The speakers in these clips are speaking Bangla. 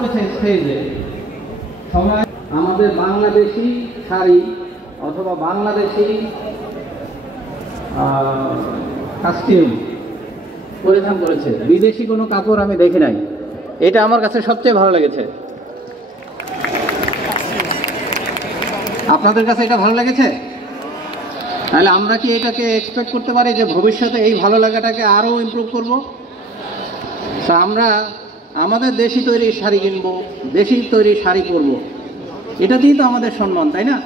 করেছে স্টেজে সবাই আমাদের বাংলাদেশি শাড়ি অথবা বাংলাদেশি কাস্টিউম পরিধান করেছে, বিদেশি কোনো কাপড় আমি দেখি নাই। এটা আমার কাছে সবচেয়ে ভালো লেগেছে। আপনাদের কাছে এটা ভালো লেগেছে? তাহলে আমরা কি এটাকে এক্সপেক্ট করতে পারি যে ভবিষ্যতে এই ভালো লাগাটাকে আরও ইমপ্রুভ করব? তা আমরা আমাদের দেশি তৈরি শাড়ি কিনবো, দেশি তৈরি শাড়ি পরবো, এটা দিয়েই তো আমাদের সম্মান, তাই না?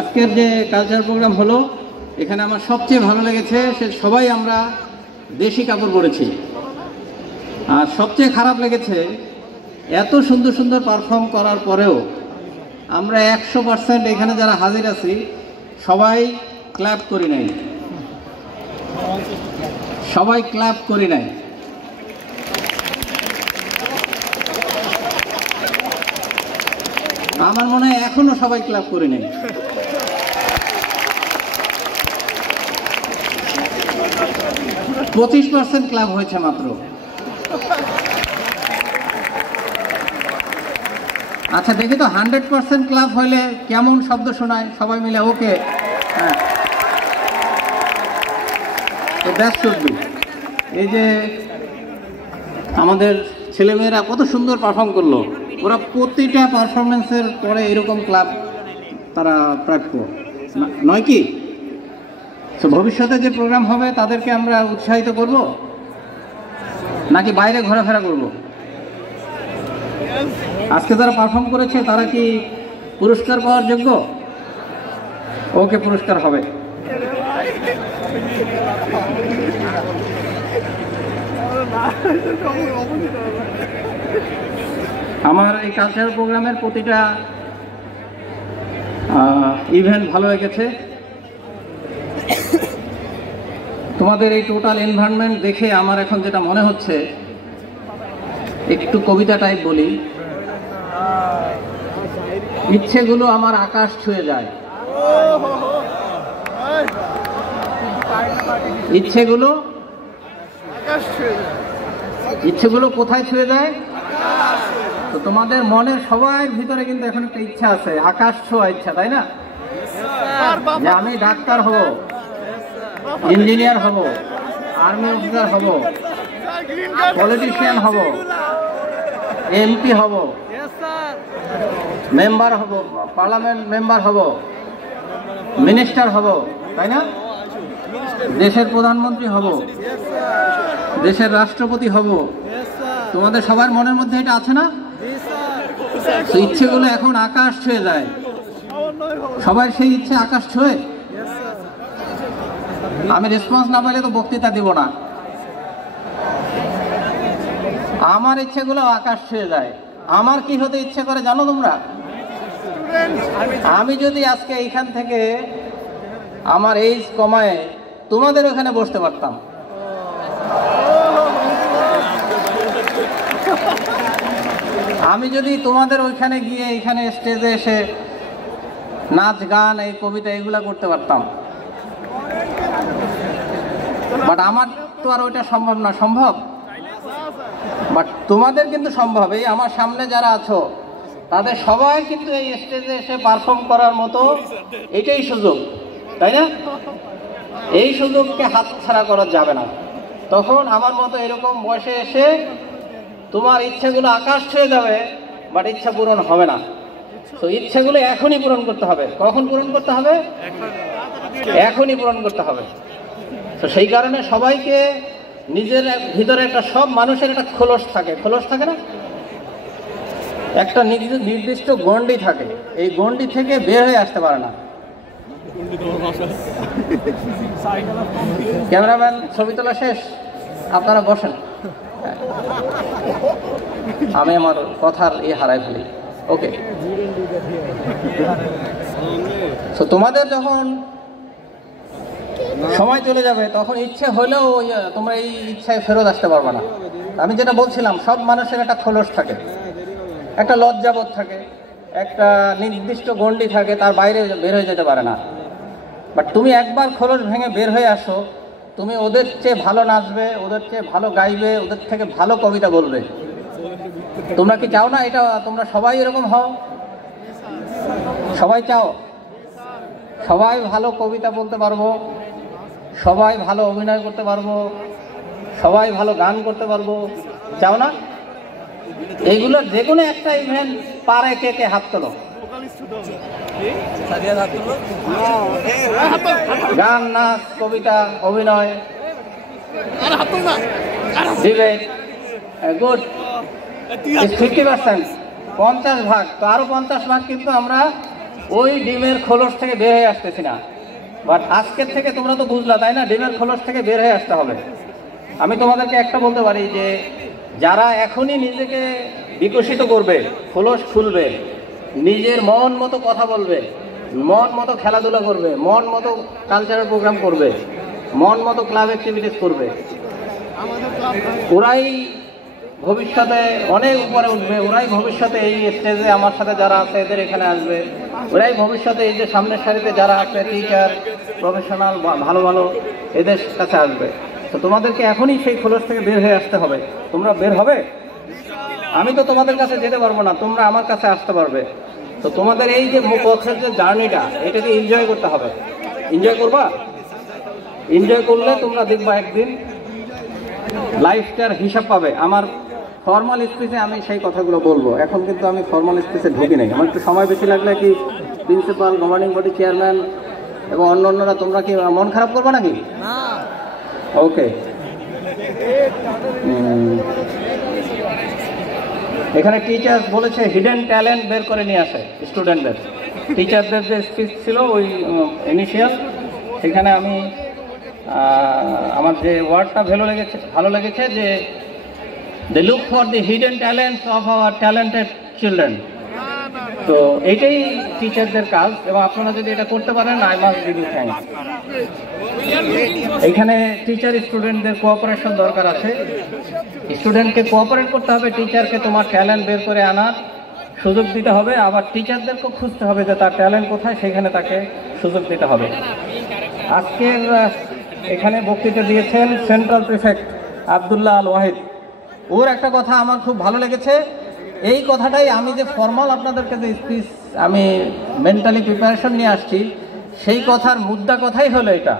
আজকের যে কালচার প্রোগ্রাম হলো, এখানে আমার সবচেয়ে ভালো লেগেছে সে সবাই আমরা দেশি কাপড় পরেছি। আর সবচেয়ে খারাপ লেগেছে এত সুন্দর সুন্দর পারফর্ম করার পরেও আমরা 100% এখানে যারা হাজির আছি সবাই ক্ল্যাপ করি নাই, সবাই ক্ল্যাপ করি নাই। আমার মনে হয় এখনো সবাই ক্ল্যাপ করি নাই। %25 ক্লাব হয়েছে মাত্র। আচ্ছা দেখি তো 100% ক্লাব হইলে কেমন শব্দ শোনায়, সবাই মিলে ওকে। হ্যাঁ, এই যে আমাদের ছেলেমেয়েরা কত সুন্দর পারফর্ম করলো, ওরা প্রতিটা পারফরমেন্সের পরে এরকম ক্লাব তারা প্রাপ্য নয় কি? তো ভবিষ্যতে যে প্রোগ্রাম হবে তাদেরকে আমরা উৎসাহিত করব নাকি বাইরে ঘোরাফেরা করব? আজকে যারা পারফর্ম করেছে তারা কি পুরস্কার পাওয়ার যোগ্য? ওকে, পুরস্কার হবে। আমার এই কালচারাল প্রোগ্রামের প্রতিটা ইভেন্ট ভালো লেগেছে। তোমাদের এই টোটাল এনভায়রনমেন্ট দেখে আমার এখন যেটা মনে হচ্ছে, একটু কবিতা টাইপ বলি, ইচ্ছেগুলো আমার আকাশ ছুঁয়ে যায়। ইচ্ছেগুলো কোথায় ছুঁয়ে যায়? তো তোমাদের মনের সবার ভিতরে কিন্তু এখন একটা ইচ্ছা আছে, আকাশ ছোঁয়া ইচ্ছা, তাই না? যে আমি ডাক্তার হব, ইঞ্জিনিয়ার হব, আর্মি অফিসার হব, পলিটিশিয়ান হব, এমপি হব, মেম্বার হব, পার্লামেন্ট মেম্বার হব, মিনিস্টার হব, তাই না? দেশের প্রধানমন্ত্রী হব, দেশের রাষ্ট্রপতি হব। তোমাদের সবার মনের মধ্যে এটা আছে না? ইচ্ছেগুলো এখন আকাশ ছুঁয়ে যায়। সবাই সেই ইচ্ছে আকাশ ছুঁয়ে। আমি রেসপন্স না পেলে তো বক্তৃতা দিব না। আমার ইচ্ছেগুলো আকাশ ছুঁয়ে যায়। আমার কি হতে ইচ্ছে করে জানো তোমরা? আমি যদি আজকে এইখান থেকে আমার এইজ কমায় তোমাদের ওখানে বসতে পারতাম, আমি যদি তোমাদের ওইখানে গিয়ে এইখানে স্টেজে এসে নাচ গান এই কবিতা এগুলা করতে পারতাম, বাট আমার তো আর ওইটা সম্ভব না। সম্ভব, বাট তোমাদের কিন্তু সম্ভব। এই আমার সামনে যারা আছো তাদের সবাই কিন্তু এই স্টেজে এসে পারফর্ম করার মতো এটাই সুযোগ, তাই না? এই সুযোগকে হাতছাড়া করা যাবে না। তখন আমার মতো এরকম বয়সে এসে তোমার ইচ্ছেগুলো আকাশ ছুঁয়ে যাবে, বাট ইচ্ছা পূরণ হবে না। তো ইচ্ছেগুলো এখনই পূরণ করতে হবে। কখন পূরণ করতে হবে? এখনই পূরণ করতে হবে। তো সেই কারণে সবাইকে নিজের ভিতরে একটা, সব মানুষের একটা খোলস থাকে, খোলস থাকে না? একটা নির্দিষ্ট গণ্ডি থাকে, এই গণ্ডি থেকে বের হয়ে আসতে পারে না। ক্যামেরাম্যান ছবি তোলা শেষ, আপনারা বসেন। আমি আমার কথার হারাই ফেলি। ওকে, তো তোমাদের যখন সময় চলে যাবে তখন ইচ্ছে হলেও তোমরা এই ইচ্ছায় ফেরত আসতে পারবে না। আমি যেটা বলছিলাম, সব মানুষের একটা খোলস থাকে, একটা লজ্জাবোধ থাকে, একটা নির্দিষ্ট গণ্ডি থাকে, তার বাইরে বের হয়ে যেতে পারে না। বাট তুমি একবার খোলস ভেঙে বের হয়ে আসো, তুমি ওদের চেয়ে ভালো নাচবে, ওদের চেয়ে ভালো গাইবে, ওদের থেকে ভালো কবিতা বলবে। তোমরা কি চাও না এটা তোমরা সবাই এরকম হও? সবাই চাও? সবাই ভালো কবিতা বলতে পারবো, সবাই ভালো অভিনয় করতে পারবো, সবাই ভালো গান করতে পারবো, চাও না? এইগুলো যে কোনো একটা ইভেন্ট পারে কে কে হাত তোলো। গান, নাচ, কবিতা, অভিনয়, ডিবেট, গুড। 50%, 50 ভাগ। তো আরো 50 ভাগ কিন্তু আমরা ওই ডিমের খোলস থেকে বের হয়ে আসতেছি না। বাট আজকের থেকে তোমরা তো বুঝলা, তাই না? ডিমের খোলস থেকে বের হয়ে আসতে হবে। আমি তোমাদেরকে একটা বলতে পারি যে যারা এখনই নিজেকে বিকশিত করবে, খোলস খুলবে, নিজের মন মতো কথা বলবে, মন মতো খেলাধুলা করবে, মন মতো কালচারাল প্রোগ্রাম করবে, মন মতো ক্লাব অ্যাক্টিভিটিস করবে, ওরাই ভবিষ্যতে অনেক উপরে উঠবে। ওরাই ভবিষ্যতে এই স্টেজে আমার সাথে যারা আছে এদের এখানে আসবে। ওরাই ভবিষ্যতে এই যে সামনের সারিতে যারা আছে, টিচার, প্রফেশনাল, ভালো ভালো, এদের কাছে আসবে। তো তোমাদেরকে এখনই সেই খোলস থেকে বের হয়ে আসতে হবে। তোমরা বের হবে? আমি তো তোমাদের কাছে যেতে পারবো না, তোমরা আমার কাছে আসতে পারবে। তো তোমাদের এই যে পথের যে জার্নিটা, এটাকে এনজয় করতে হবে। এনজয় করবা? এনজয় করলে তোমরা দেখবা একদিন লাইফটার হিসাব পাবে। আমার ফর্মাল স্পিচে আমি সেই কথাগুলো বলবো। এখন কিন্তু আমি ফর্মাল স্পিচে ঢুকি নাই। আমার একটু সময় বেশি লাগলে কি প্রিন্সিপাল, গভর্নিং বডি চেয়ারম্যান এবং অন্যান্যরা তোমরা কি মন খারাপ করবে নাকি? ওকে। এখানে টিচার বলেছে হিডেন ট্যালেন্ট বের করে নিয়ে আসে স্টুডেন্টদের। টিচারদের যে স্পিচ ছিল ওই ইনিশিয়াল, সেখানে আমি আমার যে ওয়ার্ডটা ভালো লেগেছে যে they look for the hidden talents of our talented children. তো এইটাই টিচারদের কাজ, এবং আপনারা যদি এটা করতে পারেন, I must give you thanks. এইখানে টিচার স্টুডেন্টদের কোঅপারেশন দরকার আছে। স্টুডেন্টকে কোঅপারেট করতে হবে, টিচারকে তোমার ট্যালেন্ট বের করে আনার সুযোগ দিতে হবে, আবার টিচারদেরকেও খুঁজতে হবে যে তার ট্যালেন্ট কোথায়, সেখানে তাকে সুযোগ দিতে হবে। আজকের এখানে বক্তৃতা দিয়েছেন সেন্ট্রাল প্রিফেক্ট আব্দুল্লাহ আল ওয়াহিদ। ওর একটা কথা আমার খুব ভালো লেগেছে। এই কথাটাই আমি যে ফর্মাল আপনাদেরকে যে স্পিচ আমি মেন্টালি প্রিপারেশন নিয়ে আসছি, সেই কথার মুদ্রা কথাই হলো এটা।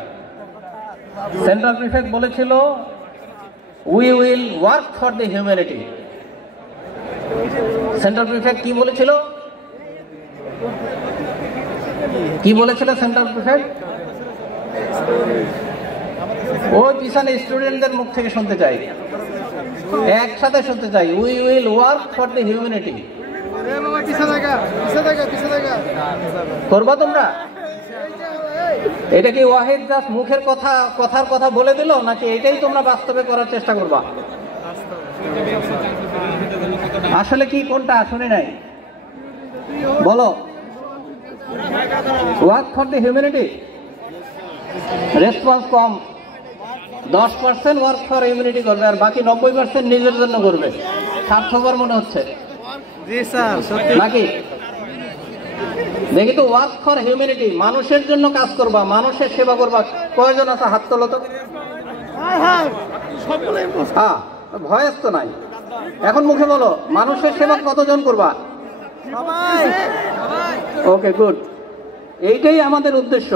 সেন্ট্রাল প্রিফেক্ট বলেছিল we will work for the humanity. Central prefect কি বলেছিল? কি বলেছিল সেন্ট্রাল প্রিফেক্ট? ওই পিছনে স্টুডেন্টদের মুখ থেকে শুনতে চাই, একসাথে শুনতে চাই, we will work for the humanity. করবা তোমরা? এটা কি ওয়াহিদ জাস্ট মুখের কথার কথা বলে দিল, নাকি এটাই তোমরা বাস্তবে করার চেষ্টা করবা? আসলে কি কোনটা শুনে নাই বলো? Work for the humanity. Response com, 10% work for humanity করবে আর বাকি 90% নিজের জন্য করবে। স্বার্থপর মনে হচ্ছে নাকি? দেখি তো, ওয়ার্ক ফর হিউম্যানিটি, মানুষের জন্য কাজ করবা, মানুষের সেবা করবা। কয়জন আছে হাত তোলো তো? হ্যাঁ, ভয়েস তো নাই। এখন মুখে বলো, মানুষের সেবা কতজন করবা? ওকে, গুড। এইটাই আমাদের উদ্দেশ্য।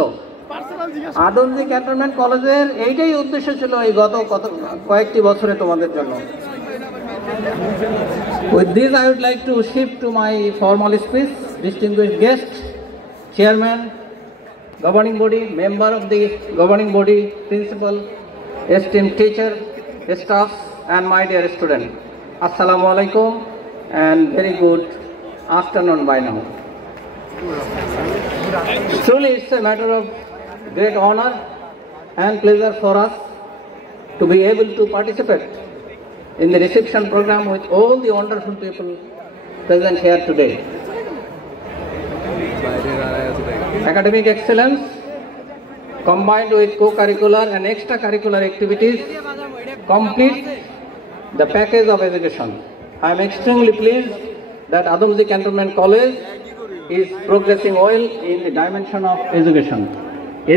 আদমজি ক্যান্টনমেন্ট কলেজের এইটাই উদ্দেশ্য ছিল এই গত কয়েকটি বছরে তোমাদের জন্য। With this, I would like to shift to my formal speech. Distinguished guest, chairman, governing body, member of the governing body, principal, esteemed teacher, staff, and my dear student. Assalamu alaikum and very good afternoon by now. Truly, it's a matter of great honor and pleasure for us to be able to participate in the reception program with all the wonderful people present here today. Academic excellence combined with co-curricular and extracurricular activities complete the package of education. I am extremely pleased that Adamji Cantonment College is progressing well in the dimension of education.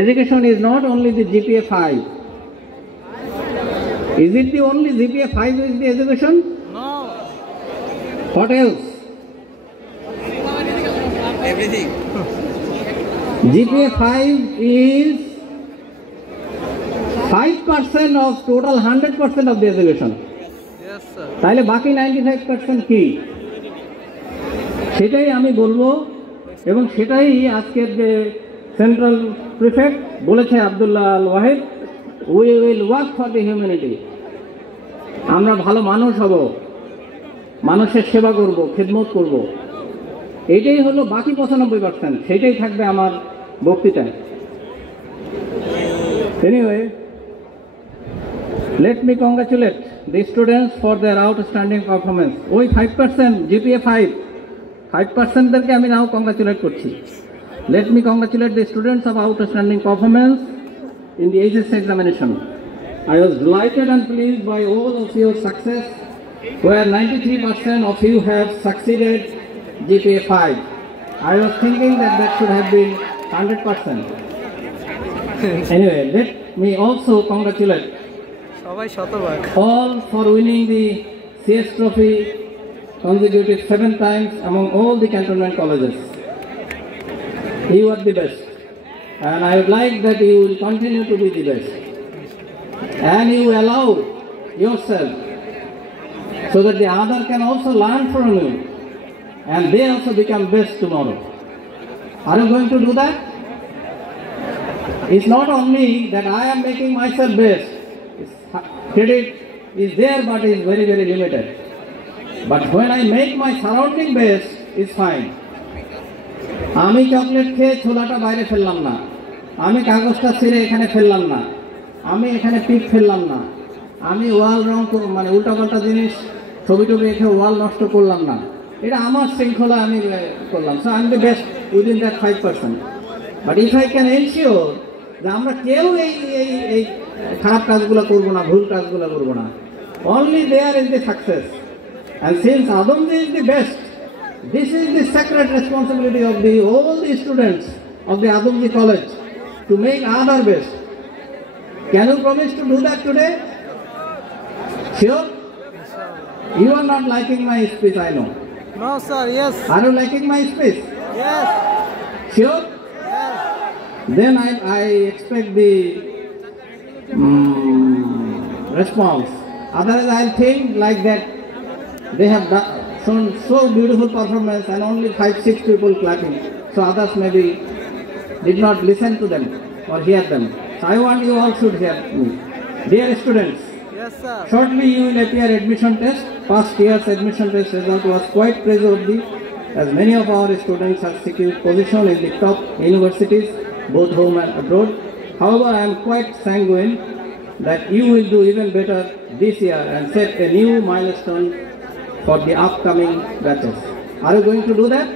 Education is not only the GPA 5. Is it the only GPA 5 is the education? No. What else? Everything. GPA 5 is 5% of total 100% of the education. Yes, sir. তাহলে বাকি 95% কি? সেটাই আমি বলবো এবং সেটাই আজকের যে সেন্ট্রাল প্রিফেক্ট বলেছে Abdullah Al Wahid, we will work for the humanity. আমরা ভালো মানুষ হব, মানুষের সেবা করব, খেদমত করব, এইটাই হলো বাকি 95%, সেটাই থাকবে আমার বক্তৃতায়। Anyway, let me congratulate the students for their outstanding performance. ওই 5% GPA 5% দেরকে আমি নাও কংগ্রাচুলেট করছি। Let me congratulate the students of outstanding performance in the HSC examination. I was delighted and pleased by all of your success, where 93% of you have succeeded GPA 5. I was thinking that should have been 100%. Anyway, let me also congratulate সবাই শতভাগ। all for winning the CS Trophy consecutive 7 times among all the cantonment colleges. You are the best, and I would like that you will continue to be the best, and you allow yourself so that the other can also learn from you and they also become best tomorrow. Are you going to do that? It's not only that I am making myself best. Credit is there, but is very, very limited. But when I make my surrounding best, it's fine. আমি চকলেট খেয়ে ছোলাটা বাইরে ফেললাম না, আমি কাগজটা ছিঁড়ে এখানে ফেললাম না, আমি এখানে পিক ফেললাম না, আমি ওয়াল রং মানে উল্টাপাল্টা জিনিস ছবি টবি এঁকে ওয়াল নষ্ট করলাম না, এটা আমার শৃঙ্খলা আমি করলাম। So I am the best within that 5%। But if I can ensure যে আমরা কেউ এই খারাপ কাজগুলো করবো না, ভুল কাজগুলো করবো না, only there is the success. And since Adamji is the best, this is the sacred responsibility of all the students of the Adamji College to make other best. Can you promise to do that today? Sure? You are not liking my speech, I know. No, sir. Yes. Are you liking my speech? Yes. Sure? Yes. Then I expect the response. Otherwise, I'll think like that they have shown so beautiful performance and only 5-6 people clapping. So others maybe did not listen to them or hear them. So I want you all should hear me. Dear students, Yes, sir. shortly you will appear admission test. Past year's admission test result was quite praiseworthy, as many of our students have secured position in the top universities, both home and abroad. However, I am quite sanguine that you will do even better this year and set a new milestone for the upcoming batches. Are you going to do that?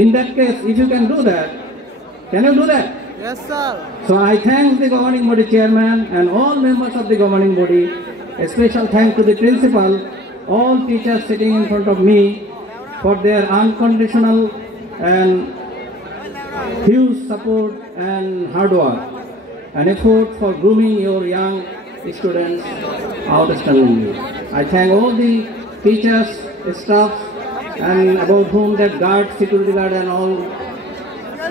In that case, if you can do that, can you do that? Yes, sir. So I thank the governing body chairman and all members of the governing body. A special thanks to the principal, all teachers sitting in front of me for their unconditional and huge support and hard work and effort for grooming your young students outstandingly. I thank all the teachers, staff, and about whom that guard, security guard and all,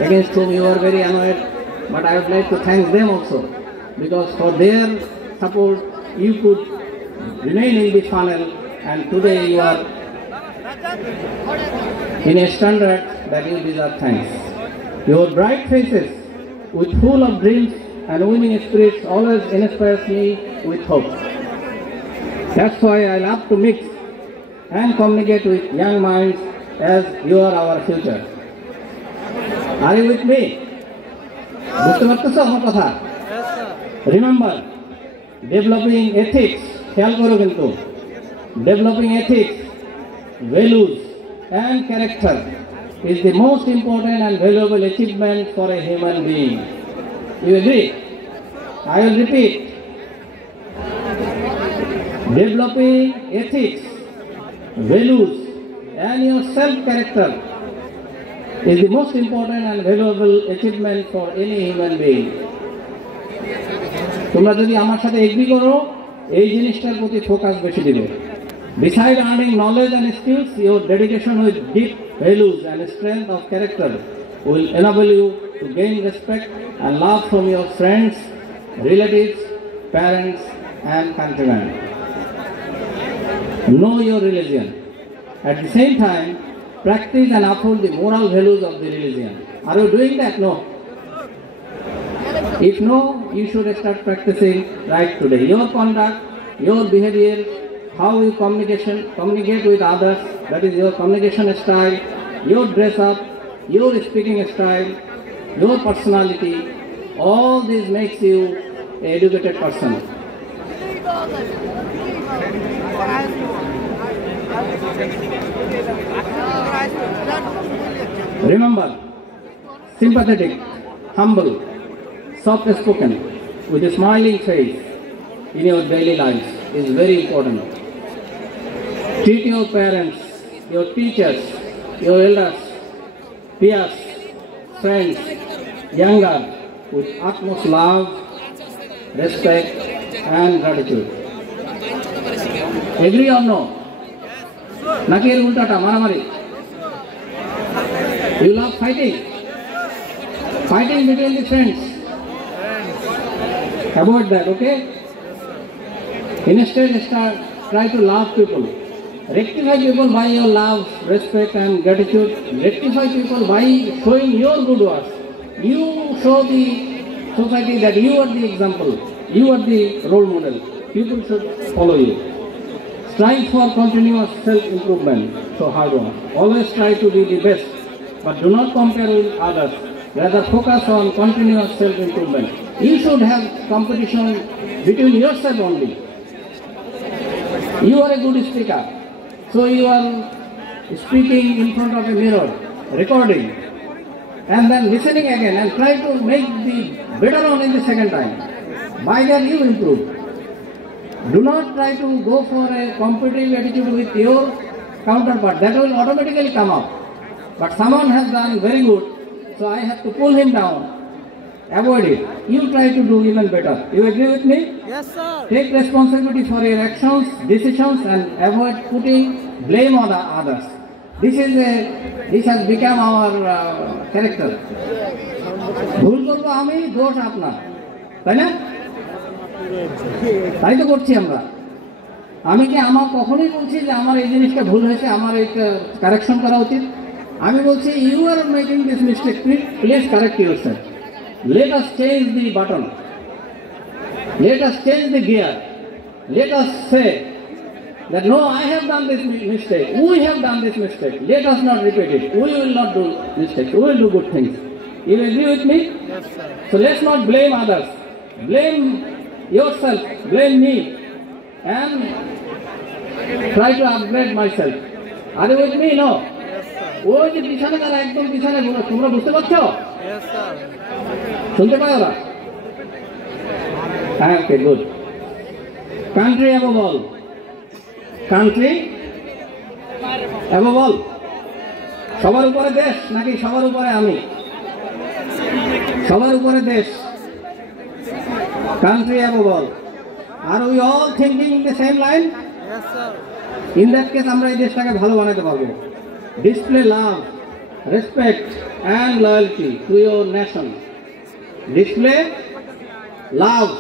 against whom you are very annoyed. But I would like to thank them also, because for their support you could remain in the funnel, and today you are in a standard that you deserve thanks. Your bright faces, with full of dreams and winning spirits, always inspires me with hope. That's why I love to mix and communicate with young minds, as you are our future. Are you with me? বুঝতে পারতেছো আমার কথা? Yes, sir. Remember, developing ethics, খেয়াল করো কিন্তু, developing ethics, values and character is the most important and valuable achievement for a human being. You agree? I will repeat. Developing ethics, values and your self-character is the most important and valuable achievement for any human being. তোমরা যদি আমার সাথে এগ্রি করো, এই জিনিসটার প্রতি ফোকাস বেশি দিবে। Besides earning knowledge and skills, your dedication with deep values and strength of character will enable you to gain respect and love from your friends, relatives, parents, and countrymen. Know your religion. At the same time, practice and uphold the moral values of the religion. Are you doing that? No. If no, you should start practicing right today. Your conduct, your behavior, how you communicate with others, that is your communication style, your dress up, your speaking style, your personality, all this makes you an educated person. Remember, sympathetic, humble, soft-spoken, with a smiling face in your daily life is very important. Treat your parents, your teachers, your elders, peers, friends, younger with utmost love, respect and gratitude. Agree or no? Naki er ultata maramari. You love fighting. Fighting between the friends. Avoid that, okay? Instead, try to love people. Rectify people by your love, respect and gratitude. Rectify people by showing your good works. You show the society that you are the example. You are the role model. People should follow you. Strive for continuous self-improvement. So hard work. Always try to be the best. But do not compare with others. Rather focus on continuous self-improvement. You should have competition between yourself only. You are a good speaker. So you are speaking in front of a mirror, recording, and then listening again and try to make the better one in the second time. By that you improve. Do not try to go for a competitive attitude with your counterpart. That will automatically come up. But someone has done very good, so I have to pull him down. Avoid it. You try to do even better. You agree with me? Yes, sir. Take responsibility for your actions, decisions, and avoid putting blame on others. This has become our character. ভুল করবো আমি, দোষ আপনার, তাই না? তাই তো করছি আমরা। আমি কি আমার কখনোই বলছি যে আমার এই জিনিসটা ভুল হয়েছে, আমার এটা কারেকশন করা উচিত? আমি বলছি you are making this mistake, please correct yourself. Let us change the button. Let us change the gear. Let us say that no, I have done this mistake. We have done this mistake. Let us not repeat it. We will not do mistakes. We will do good things. You agree with me? Yes, sir. So let's not blame others. Blame yourself. Blame me. And try to upgrade myself. Are you with me? No. Yes, sir. ওই যে পিছনে তারা একদম পিছনে, তোমরা বুঝতে পারছো? Yes, sir. শুনতে পাই ওরা? হ্যাঁ, okay, good. Country above all. Country above all. সবার উপরে দেশ নাকি সবার উপরে আমি? সবার উপরে দেশ। Country above all. Are we all thinking in the same line? Yes, sir. In that case আমরা এই দেশটাকে ভালো বানাতে পারবো। Display love, respect and loyalty to your nation. Display love,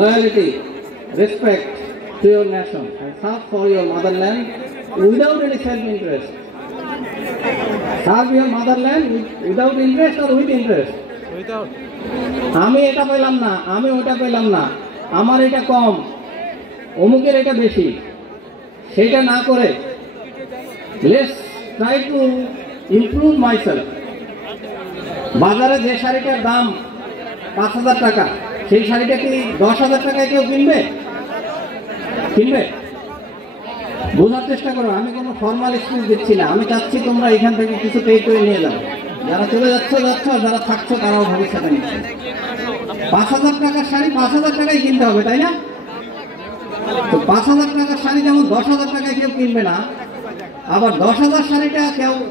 loyalty, respect to your nation and serve for your motherland without any self-interest. Serve your motherland without interest or with interest? Without. আমি এটা পেলাম না, আমি ওটা পেলাম না, আমার এটা কম, অমুকের এটা বেশি, সেটা না করে let's try to improve myself. বাজারে যে শাড়িটার দাম ৫,০০০ টাকা, সেই শাড়িটা কি ১০,০০০ টাকায় কেউ কিনবে? কিনবে? বোঝার চেষ্টা করো। আমি কোনো ফর্মাল স্পিচ দিচ্ছি না। আমি চাচ্ছি তোমরা এখান থেকে কিছু পে করে নিয়ে যাও। যারা চলে যাচ্ছ, যারা থাকছো তারাও ভবিষ্যতে নিচ্ছে। ৫,০০০ টাকার শাড়ি ৫,০০০ টাকায় কিনতে হবে, তাই না? তো ৫,০০০ টাকার শাড়ি যেমন ১০,০০০ টাকায় কেউ কিনবে না, আবার ১০,০০০ শাড়িটা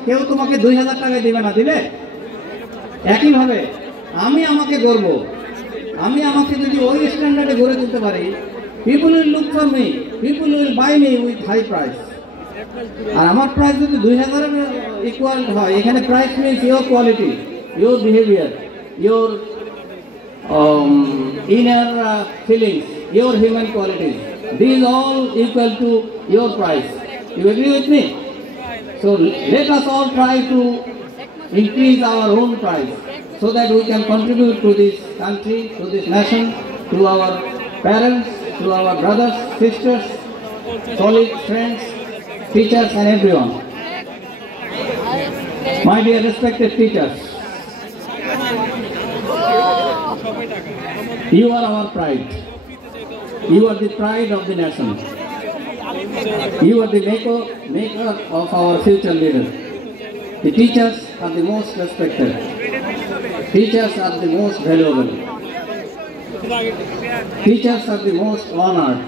কেউ তোমাকে ২,০০০ টাকায় দিবে না, দিবে? একইভাবে আমি আমাকে গড়বো, আমি আমাকে যদি ওই স্ট্যান্ডার্ডে গড়ে তুলতে পারি, people will look for me. people will buy me with high price. আর আমার প্রাইস যদি 2000 এর ইকুয়াল হয়, এখানে price means your quality, your behaviour, your inner feelings, your human qualities. These all equal to your price. You agree with me? So let us all try to increase our own price so that we can contribute to this country, to this nation, to our parents, to our brothers, sisters, colleagues, friends, teachers and everyone. My dear respected teachers, you are our pride. You are the pride of the nation. You are the maker of our future leaders. The teachers are the most respected. Teachers are the most valuable. Teachers are the most honored.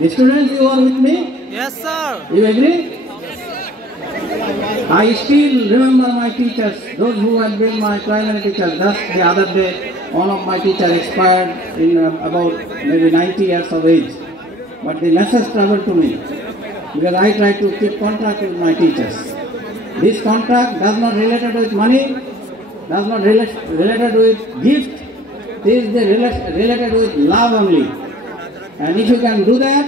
The students, you are with me? Yes, sir. You agree? I still remember my teachers, those who had been my primary teachers. Just the other day, one of my teachers expired in about maybe 90 years of age. But the message traveled to me because I try to keep contact with my teachers. This contract does not related with money, does not related with gift. This is related with love only. And if you can do that,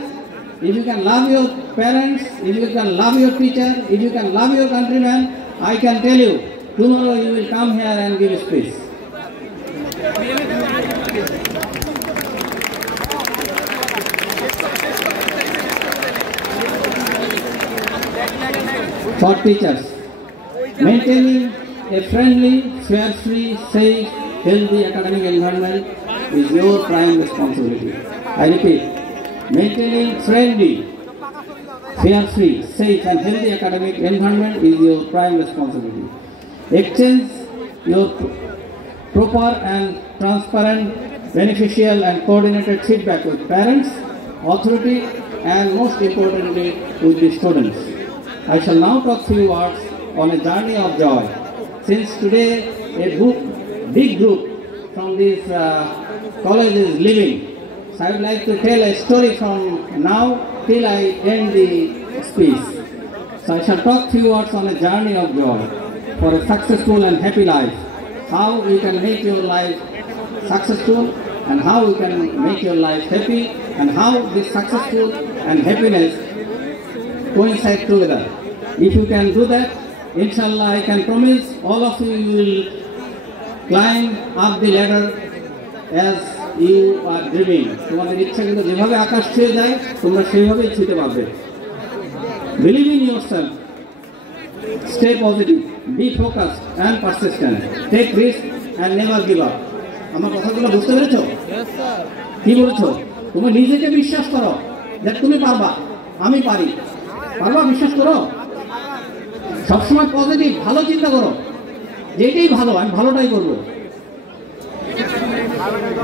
if you can love your parents, if you can love your teacher, if you can love your countrymen, I can tell you, tomorrow you will come here and give a speech. For teachers, maintaining a friendly, fear-free, safe, healthy academic environment is your prime responsibility. I repeat, maintaining friendly, fear-free, safe and healthy academic environment is your prime responsibility. Exchange your proper and transparent, beneficial and coordinated feedback with parents, authority and most importantly with the students. I shall now talk few words on a journey of joy. Since today a big group from this college is leaving, so I would like to tell a story from now till I end the speech. So I shall talk few words on a journey of joy for a successful and happy life. How you can make your life successful and how you can make your life happy and how this successful and happiness coincide together. If you can do that, inshallah I can promise all of you will climb up the ladder as you are dreaming. তোমাদের ইচ্ছা কিন্তু যেভাবে আকাশ ছুঁয়ে যায় তোমরা সেইভাবেই ছুঁতে পারবে। Believe in yourself. Stay positive. Be focused and persistent. Take risk and never give up. আমার কথাগুলো বুঝতে পেরেছো? Yes, sir. কি বলছো? তুমি নিজেকে বিশ্বাস করো যে তুমি পারবা, আমি পারি। পারবা, বিশ্বাস করো। সবসময় পজিটিভ, ভালো চিন্তা করো, যেটাই ভালো আমি ভালোটাই করবো।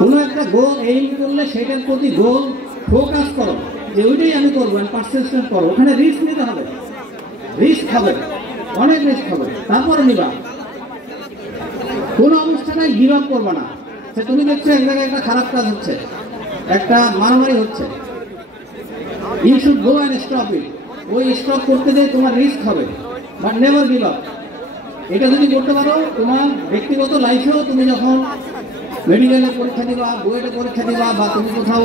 কোনো একটা গোল এইম করলে সেটার প্রতি গোল ফোকাস করো যে ওইটাই আমি করবো, পারসিস্টেন্ট করো। ওখানে রিস্ক নিতে হবে, রিস্ক হবে, অনেক রিস্ক হবে, তারপরে নিবা। কোনো অবস্থাটাই গিভ আপ করবে না। সে তুমি দেখছো এক জায়গায় একটা খারাপ কাজ হচ্ছে, একটা মারামারি হচ্ছে, you should go and stop it. ওই স্টপ করতে গিয়ে তোমার রিস্ক হবে, বাট নেভার গিভ আপ। এটা যদি করতে পারো তোমার ব্যক্তিগত লাইফেও, তুমি যখন মেডিকেলে পরীক্ষা দিবা, বুয়েটে পরীক্ষা দিবা বা তুমি কোথাও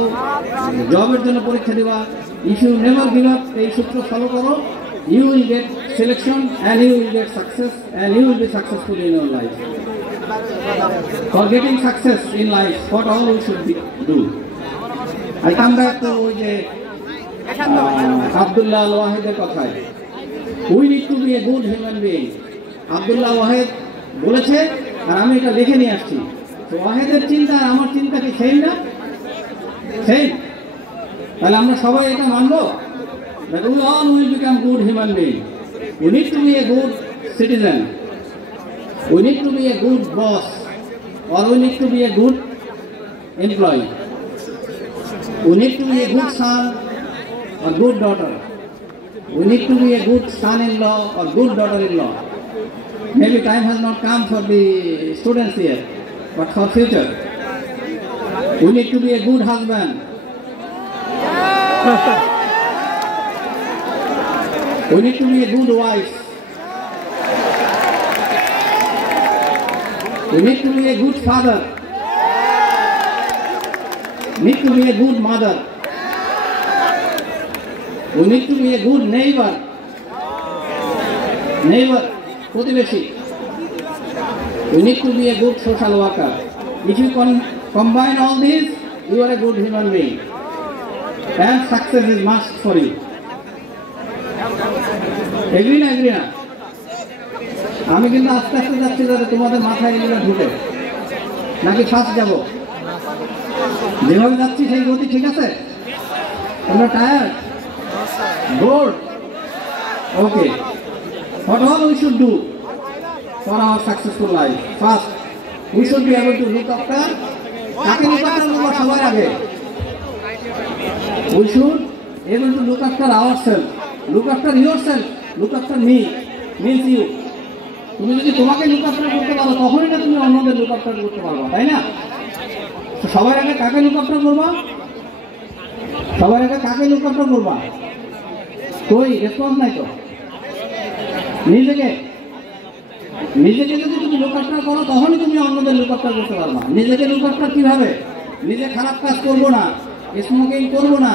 জবের জন্য পরীক্ষা দিবা, if you never give up, এই সূত্র ফলো করো, you will get selection and you will get success and you will be successful in your life. For getting success in life, what all we should do? I come back to Abdullah Wahid's কথায়, we need to be a good human being. Abdullah Wahid বলেছে আর আমি এটা লিখে নিয়ে আসছি। তো ওয়াহিদের চিন্তা আর আমার চিন্তা কি সেম না? সেম। তাহলে আমরা সবাই এটা মানবো that we all will become good human beings. We need to be a good citizen. We need to be a good boss, or we need to be a good employee. We need to be a good son or good daughter. We need to be a good son-in-law or good daughter-in-law. Maybe time has not come for the students here, but for future. We need to be a good husband. We need to be a good wife. We need to be a good father. Need to be a good mother. We need to be a good neighbor. প্রতিবেশী. We need to be a good social worker. If you combine all these, you are a good human being. And success is must for you. Agree না? আমি কিন্তু আস্তে আস্তে যাচ্ছি যাতে তোমাদের মাথায় এগুলো ঢুকে, নাকি ফার্স্ট যাব? যেভাবে যাচ্ছি সেই গতি ঠিক আছে? তোমরা tired? Bored? Okay. What all we should do for our successful life? First, we should be able to look after. কাকে look after করবো সবার আগে? We should able to look after ourselves. Look after yourself. Look after me. Means you. তুমি যদি তোমাকে look after করতে পারো তখনই না তুমি অন্যদের look after করতে পারবা, তাই না? সবার আগে কাকে look after করবা? সবার আগে কাকে look after করবা? কই রেসপন্স নাই তো? নিজেকে যদি তুমি look after করো তখনই তুমি অন্যদের look after করতে পারবা। নিজেকে look after কিভাবে? নিজে খারাপ কাজ করবো না, স্মোকিং করবো না,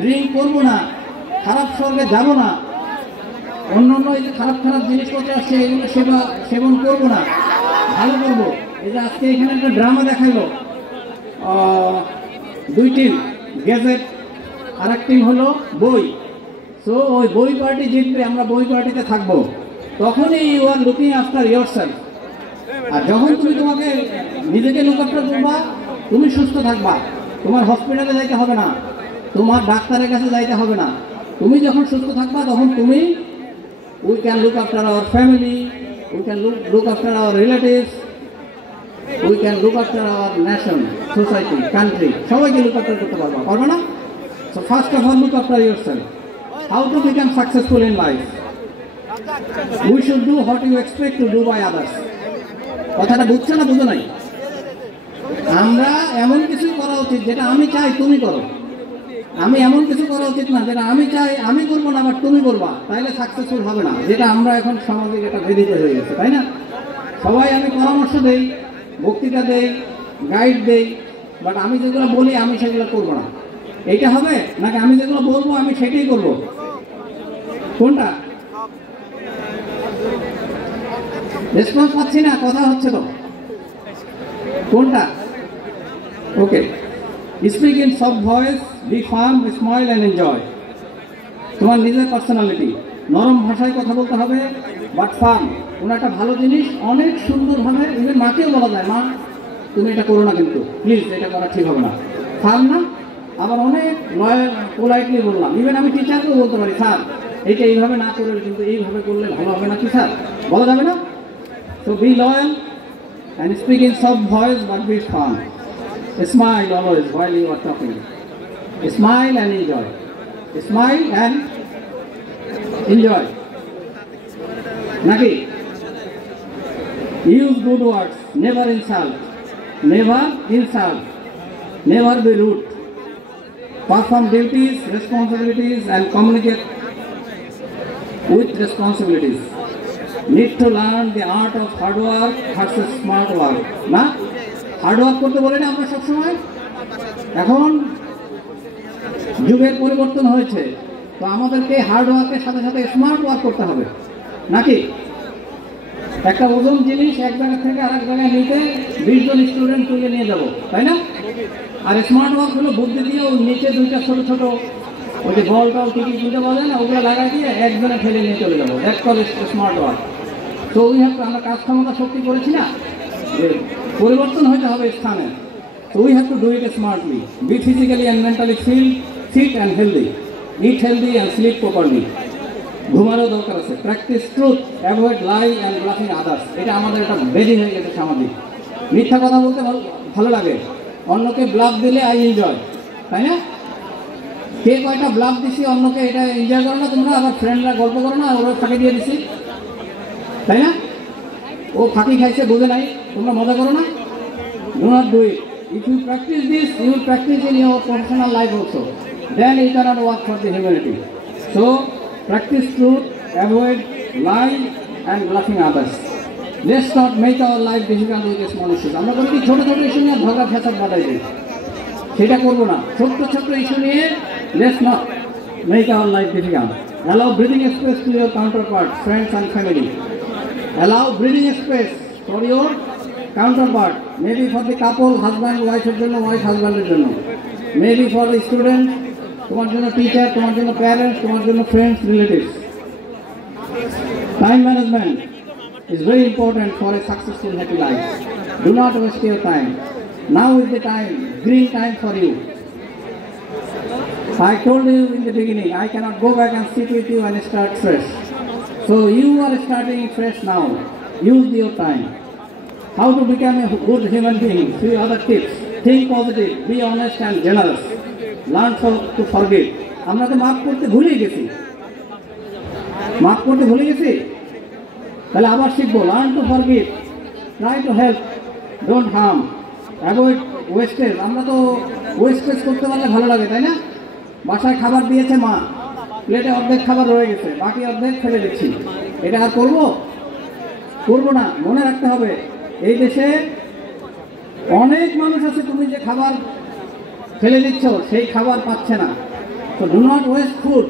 ড্রিঙ্ক করবো না, খারাপ স্বর্গে যাবো না, অন্য এই যে খারাপ জিনিসপত্র আছে এগুলো সেবন করবো না, ভালো করবো। এই যে আজকে এখানে একটা ড্রামা দেখালো, 2 টিম, গ্যাজেট আর এক টিম হলো বই। সো ওই বই পার্টি জিতবে, আমরা বই পার্টিতে থাকবো। তখনই you are looking after yourself. আর যখন তুমি তোমাকে নিজেকে লুক আফটার করবা, তুমি সুস্থ থাকবা, তোমার হসপিটালে যাইতে হবে না, তোমার ডাক্তারের কাছে যাইতে হবে না। তুমি যখন সুস্থ থাকবা তখন তুমি we can look after our family, we can look after our relatives, we can look after our nation, society, country. সবাইকে look after করতে পারবা, পারবে না? So first of all, look after yourself. How to become successful in life? We should do what you expect to do by others. কথাটা বুঝছো না বুঝো নাই? আমরা এমন কিছু করা উচিত যেটা আমি চাই তুমি করো। আমি এমন কিছু করা উচিত না যেটা আমি চাই আমি করবো না, বাট তুমি করবা, তাইলে সাকসেসফুল হবে না। যেটা আমরা এখন সমাজে এটা বেরিয়ে হয়ে গেছে, তাই না? সবাই আমি পরামর্শ দেই, বক্তৃতা দেই, গাইড দেই, বাট আমি যেগুলো বলি আমি সেগুলো করবো না। এইটা হবে নাকি আমি যেগুলো বলবো আমি সেটাই করবো? কোনটা? রেসপন্স পাচ্ছি না, কথা হচ্ছে তো। কোনটা? Okay, speak in soft voice, be firm, smile and enjoy. তোমার নিজের পার্সোনালিটি, নরম ভাষায় কথা বলতে হবে, বাট ফার্ম। কোনো একটা ভালো জিনিস অনেক সুন্দরভাবে, ইভেন মাকেও বলা যায়, মা তুমি এটা করো না, কিন্তু প্লিজ এটা করা ঠিক হবে না। ফার্ম না? আবার অনেক লয়াল পোলাইটলি বললাম। ইভেন আমি টিচারকেও বলতে পারি, স্যার এইটা এইভাবে না করে কিন্তু এইভাবে করলে ভালো হবে না কি স্যার, বলা যাবে না? So be loyal and speak in soft voice but be firm. Smile always while you are talking. Smile and enjoy. Smile and enjoy. Naki? Use good words. Never insult. Never insult. Never be rude. Perform duties, responsibilities and communicate with responsibilities. Need to learn the art of hard work versus smart work. না? হার্ড ওয়ার্ক করতে বলে না আমরা সবসময়। এখন যুগের পরিবর্তন হয়েছে, তো আমাদেরকে হার্ড ওয়ার্কের সাথে সাথে স্মার্ট ওয়ার্ক করতে হবে, নাকি? একটা ওজন জিনিস এক জায়গা থেকে আরেক জায়গায় নিতে 20 জন স্টুডেন্ট তুলে নিয়ে যাবো, তাই না? আর স্মার্ট ওয়ার্ক হলো বুদ্ধি দিয়ে ওর নিচে 2টা ছোট ছোট ওই যে বল টল কি দুটো বলে না, ওগুলো লাগাই দিয়ে একজনে ফেলে নিয়ে চলে যাবো। That's call smart work. তো উই হ্যাভ টু, আমরা কাজ ক্ষমতা শক্তি করেছি না, পরিবর্তন হতে হবে স্থানে। So we have to do it smartly. Be physically and mentally fit and healthy. Eat healthy and sleep properly. ঘুমানো দরকার আছে। Practice truth, avoid lie and bluffing others. এটা আমাদের একটা বেদি হয়ে গেছে সামাজিক। মিথ্যা কথা বলতে ভালো লাগে, অন্যকে ব্লাফ দিলে আই এনজয়, তাই না? কে কয়টা ব্লাফ দিছি অন্যকে, এটা এনজয় করো না তোমরা? আবার ফ্রেন্ডরা গল্প করো না, ওরা ফাঁকি দিয়ে দিছি, তাই না? ও ফাঁকি খাইছে বুঝে নাই, তোমরা মজা করো না? Do not do it. If you practice this, you will practice in your professional life also. Then you cannot work for the humanity. So practice truth, avoid lying and bluffing others. Let's not make our life difficult with small issues. আমরা বলি কি ছোট ছোট ইস্যু নিয়ে ঝগড়া ফ্যাসাদ বাঁধাই দিই, সেটা করবো না। ছোট্ট ছোট্ট ইস্যু নিয়ে let's not make our life difficult. Allow breathing space to your counterpart, friends and family. Allow breathing space for your counterpart. Maybe for the couple, husband, wife এর জন্য, wife husband এর জন্য. Maybe for the student, তোমার জন্য টিচার, তোমার জন্য প্যারেন্টস, তোমার জন্য friends, relatives. Time management is very important for a successful happy life. Do not waste your time. Now is the time, green time for you. I told you in the beginning, I cannot go back and sit with you and start fresh. So you are starting fresh now. Use your time. How to become a good human being? 3 other tips. Think positive, be honest and generous. Learn to forgive. আমরা তো মাফ করতে ভুলে গেছি, মাফ করতে ভুলে গেছি, তাহলে আবার শিখবো। Learn to forgive, try to help, don't harm, avoid wastage. আমরা তো ওয়েস্টেজ করতে পারলে ভালো লাগে, তাই না? বাসায় খাবার দিয়েছে মা, প্লেটে অর্ধেক খাবার রয়ে গেছে, বাকি অর্ধেক ফেলে দিচ্ছি, এটা আর করবো? করবো না। মনে রাখতে হবে এই দেশে অনেক মানুষ আছে, তুমি যে খাবার ফেলে দিচ্ছ সেই খাবার পাচ্ছে না। তো ডু নট ওয়েস্ট ফুড।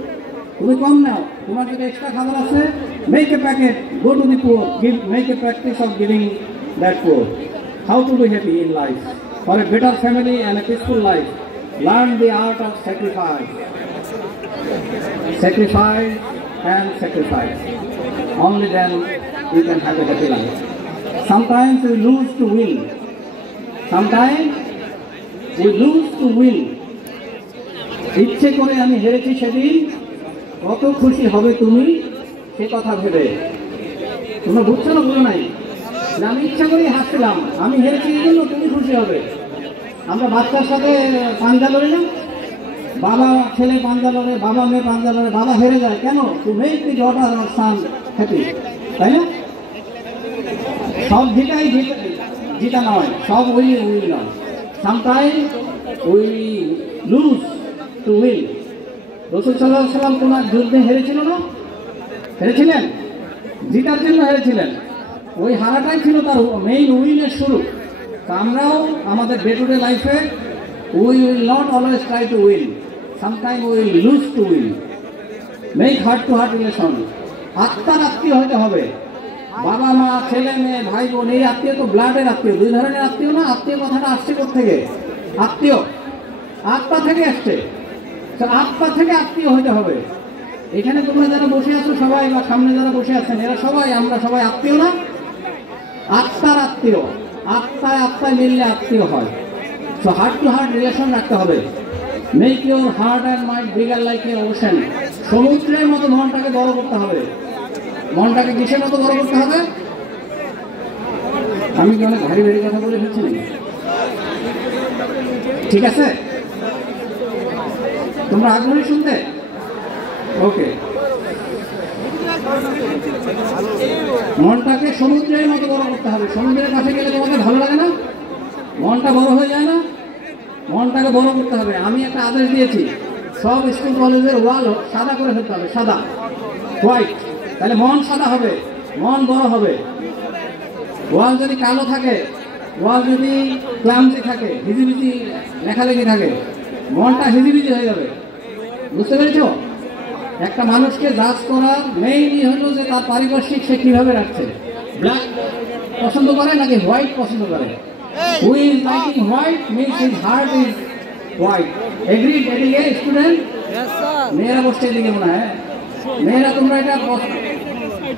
তুমি কম নাও, তোমার যদি এক্সট্রা খাবার আছে, make a packet, go to the poor, make a practice of giving that poor. How to be happy in life for a better family and a peaceful life? Learn the art of sacrifice. Sacrifice and sacrifice. Only then you can have a happy life. Sometimes we lose to win. Sometimes we lose to win. ইচ্ছে করে আমি হেরেছি সেদিন, কত খুশি হবে তুমি সে কথা ভেবে। তোমরা বুঝছো না? বলো নাই যে আমি ইচ্ছা করে হাসছিলাম, আমি হেরেছি এই জন্য তুমি খুশি হবে। আমরা বাচ্চার সাথে পাঞ্জা লড়ি না, বাবা ছেলে পাঞ্জা লড়ে, বাবা মেয়ে পাঞ্জা লড়ে, বাবা হেরে যায় কেন? To make the daughter or son happy, তাই না? সব জিতাই জিতা নয়, সব উইল নয়। Sometime we lose to win. রাসূল সাল্লাল্লাহু আলাইহি ওয়াসাল্লাম কোন যুদ্ধে হেরেছিল না? হেরেছিলেন, জিতার জন্য হেরেছিলেন। ওই হারাটাই ছিল তার মেইন উইনের শুরু। আমরাও আমাদের ডে টু ডে লাইফে we will not always try to win. Sometimes we will lose to win. Make heart-to-heart relation. আত্মার আত্মীয় হতে হবে। বাবা মা ছেলে মেয়ে ভাই বোন, এই আত্মীয় তো ব্লাডের আত্মীয়। দুই ধরনের আত্মীয় না? আত্মীয় কথাটা আসছে কোথেকে? আত্মীয় আত্মা থেকে আসছে। আত্মা থেকে আত্মীয় হতে হবে। এখানে তোমরা যারা বসে আছো সবাই, বা সামনে যারা বসে আছেন, এরা সবাই, আমরা সবাই আত্মীয় না? আত্মার আত্মীয়। আত্মায় আত্মায় মিললে আত্মীয় হয়। So heart to heart relation রাখতে হবে। Make your heart and mind bigger like a ocean. সমুদ্রের মতো মনটাকে বড় করতে হবে। মনটাকে কিসের মতো বড় করতে হবে? আমি কি অনেক ভারী ভারী কথা বলে ফেলছি নাকি? ঠিক আছে, তোমরা আগ্রহী শুনতে? ওকে। মনটাকে সমুদ্রের মতো বড় করতে হবে। সমুদ্রের কাছে গেলে তোমাদের ভালো লাগে না? মনটা বড় হয়ে যায় না? মনটাকে বড় করতে হবে। আমি একটা আদেশ দিয়েছি, সব স্কুল কলেজের ওয়াল সাদা করে ফেলতে হবে, সাদা, হোয়াইট। তাহলে মন সাদা হবে, মন বড় হবে। ওয়াল যদি কালো থাকে, ওয়াল যদি ক্লামজি থাকে, হিজিবিজি লেখালেখি থাকে, মনটা হিজিবিজি হয়ে যাবে। বুঝতে পেরেছ? একটা মানুষকে জাজ করার মেইনই হলো যে তার পারিপার্শ্বিক সে কিভাবে রাখছে। ব্ল্যাক পছন্দ করে নাকি হোয়াইট পছন্দ করে? Who is liking white means his heart is white. Agreed? এদিকে স্টুডেন্ট? Yes, sir. মেয়েরা বসছে এদিকে মনে হয়। মেয়েরা তোমরা এটা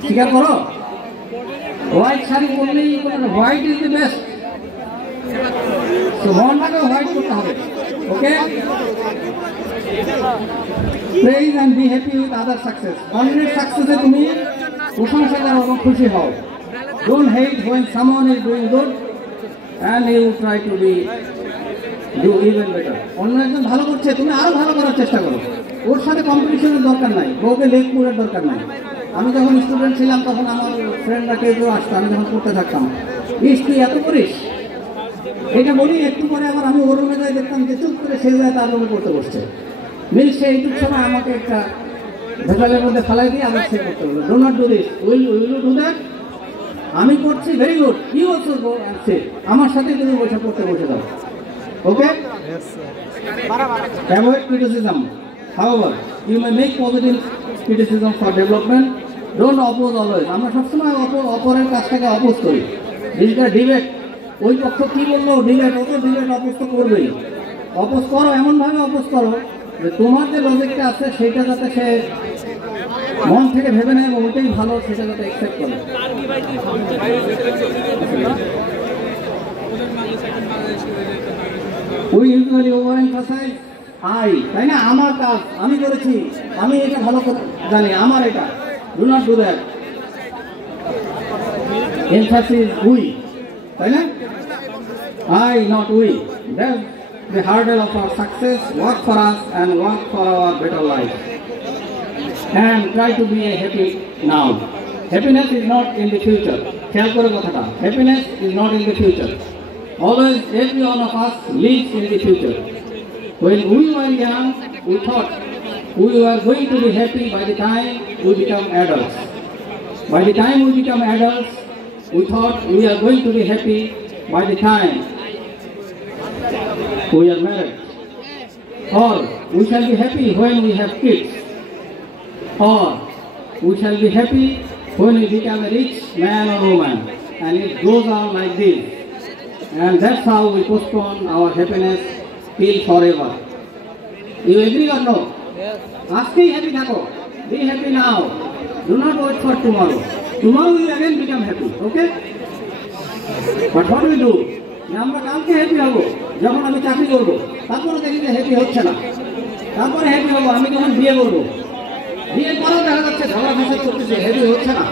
স্বীকার করো? হোয়াইট শাড়ি পরলেই হোয়াইট ইজ দ্য বেস্ট। তো মনটাকে হোয়াইট করতে হবে। ওকে? Praise and be happy with other success. অন্যের সাকসেসে তুমি প্রশংসা করো এবং খুশি হও। Don't hate when someone is doing good and you try to do even better. অন্য একজন ভালো করছে, তুমি আরো ভালো করার চেষ্টা করো। ওর সাথে কম্পিটিশনের দরকার নাই, বউকে লেগ পুরের দরকার নাই। আমি যখন স্টুডেন্ট ছিলাম তখন আমার ফ্রেন্ডরা কেউ আসতো, আমি যখন পড়তে থাকতাম, তুই এত করিস, এটা বলি একটু পরে আবার আমি ওর রুমে যাই, দেখতাম যে চুপ করে সে যায় তার রুমে পড়তে বসছে। মিল সে এইটুক সময় আমাকে একটা ভেজালের মধ্যে ফেলাই দিয়ে আবার সে করতে বললো, do not do this, will you do that? আমি করছি, very good, you also go and say, আমার সাথে তুমি বৈঠক করতে বসে যাও। ওকে? Avoid criticism. However, you may make positive criticism for development. Don't oppose always. আমরা সবসময় অপরের কাছটাকে অপোজ করি। ডিজিটাল ডিবেট, ওই পক্ষ কি বললো ডিবেট, ও তো ডিবেট অপোজ তো করবেই। অপোজ করো, এমনভাবে অপোজ করো যে তোমার যে লজিকটা আছে সেটা যাতে সে মন থেকে ভেবে নেয় এবং ওইটাই ভালো, সেটা যাতে অ্যাকসেপ্ট করে। We usually overemphasize I, তাই না? আমার কাজ, আমি করেছি, আমি এটা ভালো করে জানি, আমার এটা। Do not do that. Emphasis we, তাই না? I, not we. That's the hurdle of our success. Work for us and work for our better life. And try to be a happy now. Happiness is not in the future. খেয়াল করে কথাটা, happiness is not in the future. Always, every one of us lives in the future. When we were young, we thought we were going to be happy by the time we become adults. By the time we become adults, we thought we are going to be happy by the time we are married. Or we shall be happy when we have kids. Or we shall be happy when we become a rich man or woman. And it goes on like this. And that's how we postpone our happiness till forever. You agree or no? Yes. Aajkei happy thako. Be happy now. Do not wait for tomorrow. Tomorrow you again become happy. Okay? But what we do? আমরা কালকে হ্যাপি হব যখন আমি চাকরি করবো, তারপরে দেখি যে হ্যাপি হচ্ছে না। তারপরে হ্যাপি হবো আমি যখন বিয়ে করবো, বিয়ের পরেও দেখা যাচ্ছে ঝগড়া ফেসাদ করতেছে, হ্যাপি হচ্ছে না।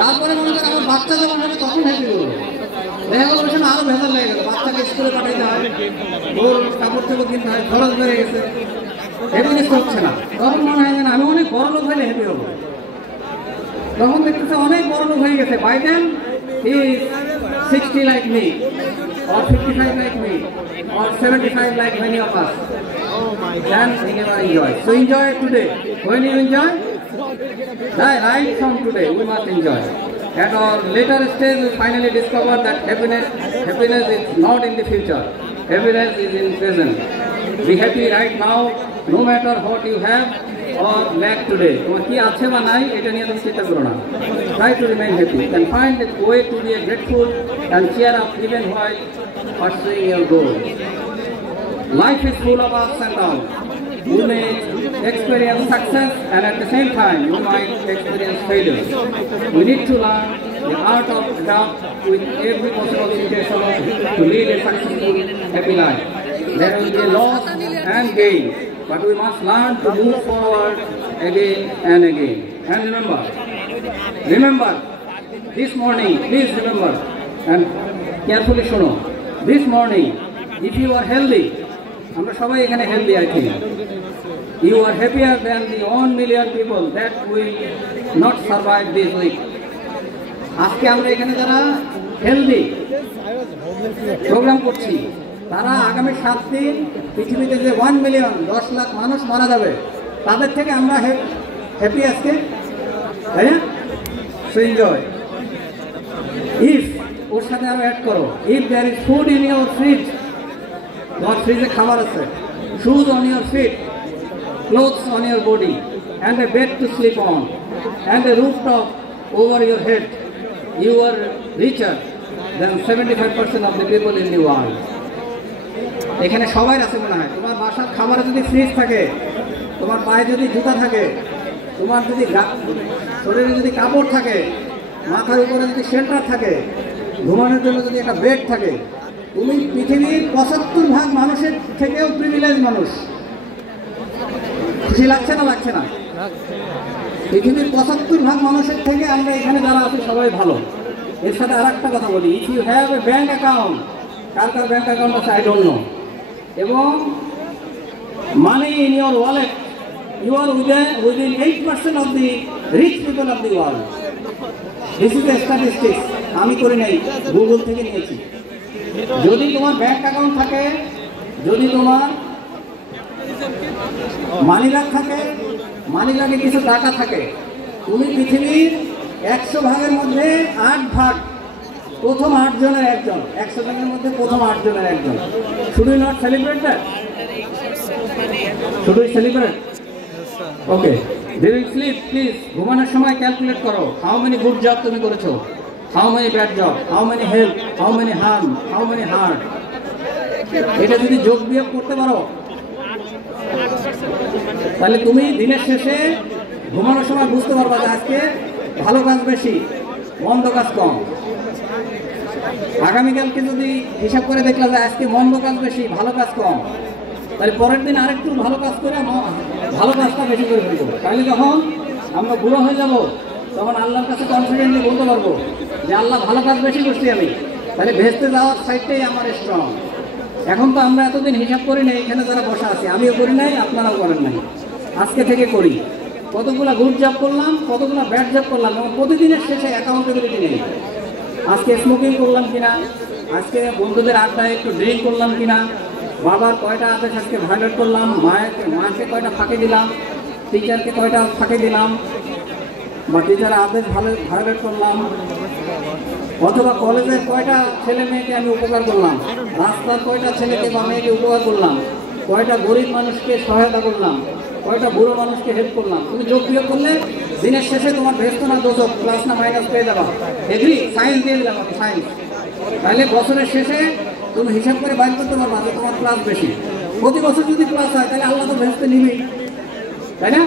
তারপরে মনে করেন আমার বাচ্চা যখন হবে তখন হ্যাপি করবো, দেখা গেল পেছনে আরো ভেজাল লেগে গেল, বাচ্চাকে স্কুলে পাঠাইতে হয়, ওর কাপড় চোপড় কিনতে হয়, খরচ বেড়ে গেছে, হ্যাপিনেস হচ্ছে না। তখন মনে হয় না আমি অনেক বড় লোক হলে হ্যাপি হবো, তখন দেখতেছে অনেক বড় লোক হয়ে গেছে। By then he is 60 like me, or 55 like me, or 75 like many of us. Then we never enjoy. So enjoy today. When you enjoy, right from today, we must enjoy. At our later stage, we finally discover that happiness is not in the future. Happiness is in present. Be happy right now, no matter what you have or lack today. তোমার কি আছে বা নাই এটা নিয়ে তুমি চিন্তা করো না। Try to remain happy and find a way to be grateful and cheer up even while pursuing your goal. Life is full of ups and downs. You may experience success and at the same time you might experience failure. We need to learn the art of adapt with every possible situation to lead a successful, happy life. There will be a loss and gain, but we must learn to move forward again and again. And remember, this morning, please remember and carefully show. This morning, if you are healthy, আমরা সবাই এখানে healthy I think. You are happier than the 1 million people that will not survive this week. আজকে আমরা এখানে যারা হেলদি প্রোগ্রাম করছি, তারা আগামী 7 দিন পৃথিবীতে যে 1 মিলিয়ন 10 লাখ মানুষ মারা যাবে, তাদের থেকে আমরা হ্যাপি আজকে, তাই না? So enjoy. ইফ ওর সাথে আরো অ্যাড করো, if there is food in your fridge, তোমার ফ্রিজে খাবার আছে, shoes on your feet, clothes on your body, and a bed to sleep on, and a rooftop over your head, you are richer than 75% of the people in the world. এখানে সবাই আছে মনে হয়। তোমার বাসার খাবারে যদি ফ্রিজ থাকে, তোমার পায়ে যদি জুতা থাকে, তোমার যদি শরীরে যদি কাপড় থাকে, মাথার উপরে যদি শেল্টার থাকে, ঘুমানোর জন্য যদি একটা বেড থাকে, তুমি পৃথিবীর 75% মানুষের থেকেও প্রিভিলেজ মানুষ। খুশি লাগছে না? লাগছে না? পৃথিবীর 75% মানুষের থেকে আমরা এখানে যারা আছি সবাই ভালো। এর সাথে আর একটা কথা বলি, if you have a bank account, কার কার ব্যাঙ্ক অ্যাকাউন্ট আছে আই ডোন্ট নো, এবং money in your wallet, you are within 8% of the rich people of the world. This is a statistics, আমি করে নেই, গুগল থেকে নিয়েছি। যদি তোমার ব্যাঙ্ক অ্যাকাউন্ট থাকে, যদি তোমার মানি ব্যাগ থাকে, মানিব্যাগে কিছু টাকা থাকে, তুমি পৃথিবীর 100 ভাগের মধ্যে 8 ভাগ, প্রথম 8 জনের একজন, 100 জনের মধ্যে প্রথম 8 জনের একজন। Should we not celebrate that? Should we celebrate? Okay, during slip please ঘুমানোর সময় ক্যালকুলেট করো হাউ মেনি গুড জব তুমি করেছো, how many bad job, how many help, how many harm, how many heart. এটা যদি যোগ বিয়োগ করতে পারো তাহলে তুমি দিনের শেষে ঘুমানোর সময় বুঝতে পারবা যে আজকে ভালো কাজ বেশি, মন্দ কাজ কম। আগামীকালকে যদি হিসাব করে দেখলা যে আজকে মন্দ কাজ বেশি, ভালো কাজ কম, তাহলে পরের দিন আরেকটু ভালো কাজ করে ভালো কাজটা বেশি করে ফেলবো। তাহলে যখন আমরা বুড়ো হয়ে যাব তখন আল্লাহর কাছে কনফিডেন্টলি বলতে পারবো যে আল্লাহ ভালো কাজ বেশি করছি আমি, তাহলে ভেস্তে যাওয়ার সাইডটাই আমার স্ট্রং। এখন তো আমরা এতদিন হিসাব করি না, এখানে যারা বসা আছে, আমিও করি নাই, আপনারাও করেন নাই, আজকে থেকে করি। কতগুলো গুড জব করলাম, কতগুলো ব্যাড জব করলাম, এবং প্রতিদিনের শেষে অ্যাকাউন্টেবিলিটি নেই। আজকে স্মোকিং করলাম কিনা, আজকে বন্ধুদের আড্ডায় একটু ড্রিঙ্ক করলাম কিনা, বাবার কয়টা আদেশ আজকে ভায়োলেট করলাম, মাকে কয়টা ফাঁকি দিলাম, টিচারকে কয়টা ফাঁকি দিলাম, বা টিচারের আদেশ ভায়োলেট করলাম, অথবা কলেজের কয়টা ছেলে মেয়েকে আমি উপকার করলাম, রাস্তার কয়টা ছেলেকে বা মেয়েকে উপকার করলাম, কয়টা গরিব মানুষকে সহায়তা করলাম, কয়টা বুড়ো মানুষকে হেল্প করলাম। তুমি যোগ বিয়োগ করলে দিনের শেষে তোমার ভেস্ত না দোষক, প্লাস না মাইনাস পেয়ে যাবা। এগ্রি? সায়েন্স দিয়ে দিলাম আমি, সায়েন্স। তাহলে বছরের শেষে তুমি হিসাব করে বাইর করতে পারবা যে তোমার প্লাস বেশি। প্রতি বছর যদি প্লাস হয় তাহলে আল্লাহ তো ভেস্তে নিবেই, তাই না?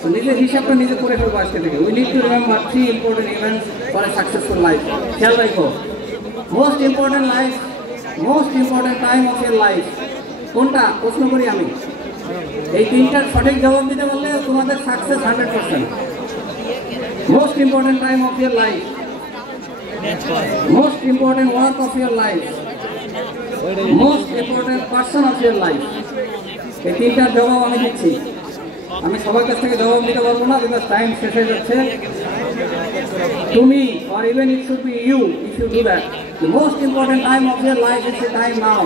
তো নিজের হিসাবটা নিজে করে ফেলবো আজকে থেকে। We need to remember 3 important events for a successful life. খেয়াল রাখো, most important life, most important time of year life কোনটা? প্রশ্ন করি আমি। এই তিনটার সঠিক জবাব দিতে পারলে তোমাদের success 100%। Most important time of year life, most important work of year life, most important person of year life. এই তিনটার জবাব আমি দিচ্ছি। আমি সবার কাছ থেকে জবাব দিতে পারবো না, বিকজ টাইম শেষ হয়ে যাচ্ছে। তুমি, or even it should be you, if you do that. The most important time of your life is the time now.